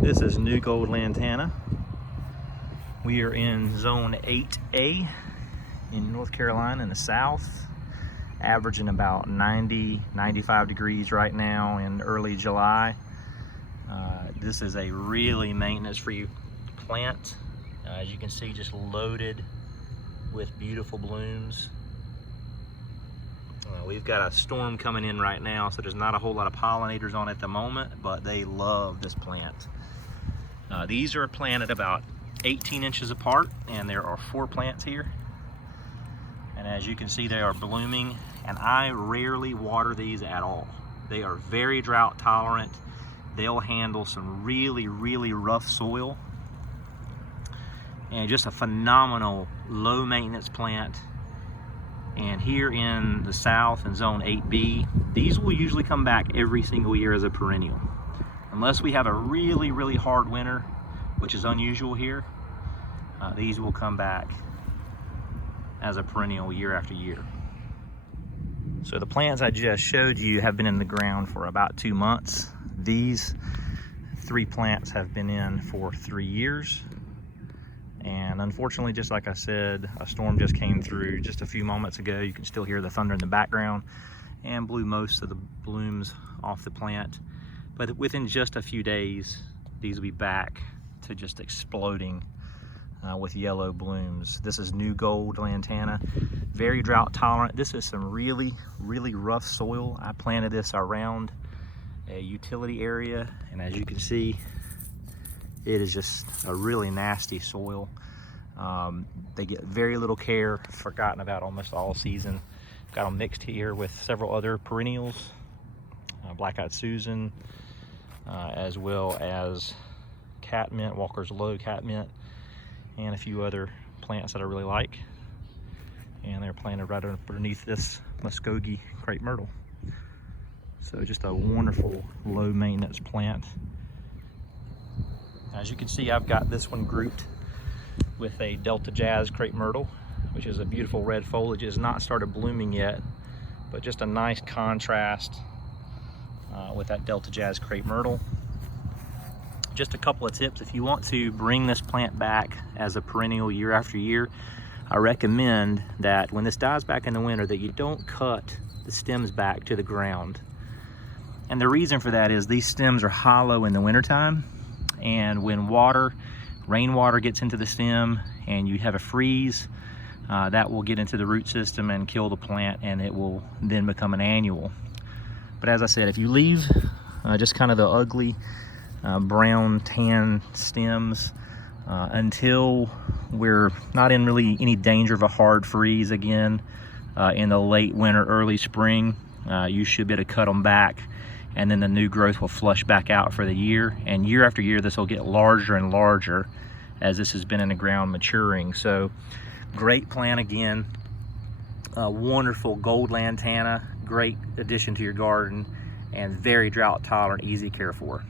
This is new Gold Lantana. We are in zone 8A in North Carolina in the south, averaging about 90-95 degrees right now in early July. This is a really maintenance-free plant. As you can see, just loaded with beautiful blooms. We've got a storm coming in right now, so there's not a whole lot of pollinators on it at the moment, but they love this plant. These are planted about 18 inches apart, and there are 4 plants here. And as you can see, they are blooming, and I rarely water these at all. They are very drought tolerant. They'll handle some really rough soil. And just a phenomenal low maintenance plant. And here in the south in zone 8B, these will usually come back every single year as a perennial. Unless we have a really hard winter, which is unusual here, these will come back as a perennial year after year. So the plants I just showed you have been in the ground for about 2 months. These 3 plants have been in for 3 years. And unfortunately, just like I said, a storm just came through just a few moments ago. You can still hear the thunder in the background, and blew most of the blooms off the plant. But within just a few days, these will be back to just exploding with yellow blooms. This is new Gold Lantana, very drought tolerant. This is some really rough soil. I planted this around a utility area, and as you can see, it is just a really nasty soil. They get very little care, forgotten about almost all season. Got them mixed here with several other perennials, black-eyed Susan, as well as catmint, Walker's Low catmint, and a few other plants that I really like. And they're planted right underneath this Muskogee crepe myrtle. So just a wonderful low maintenance plant. As you can see, I've got this one grouped with a Delta Jazz crepe myrtle, which is a beautiful red foliage. It has not started blooming yet, but just a nice contrast with that Delta Jazz crepe myrtle. Just a couple of tips: if you want to bring this plant back as a perennial year after year, I recommend that when this dies back in the winter, that you don't cut the stems back to the ground. And the reason for that is these stems are hollow in the wintertime, and when rainwater gets into the stem and you have a freeze, that will get into the root system and kill the plant, and it will then become an annual. But as I said, if you leave just kind of the ugly brown tan stems until we're not in really any danger of a hard freeze again in the late winter, early spring, you should be able to cut them back, and then the new growth will flush back out for the year. And year after year, this will get larger and larger as this has been in the ground maturing. So great plant again, wonderful Gold Lantana, great addition to your garden, and very drought tolerant, easy care for.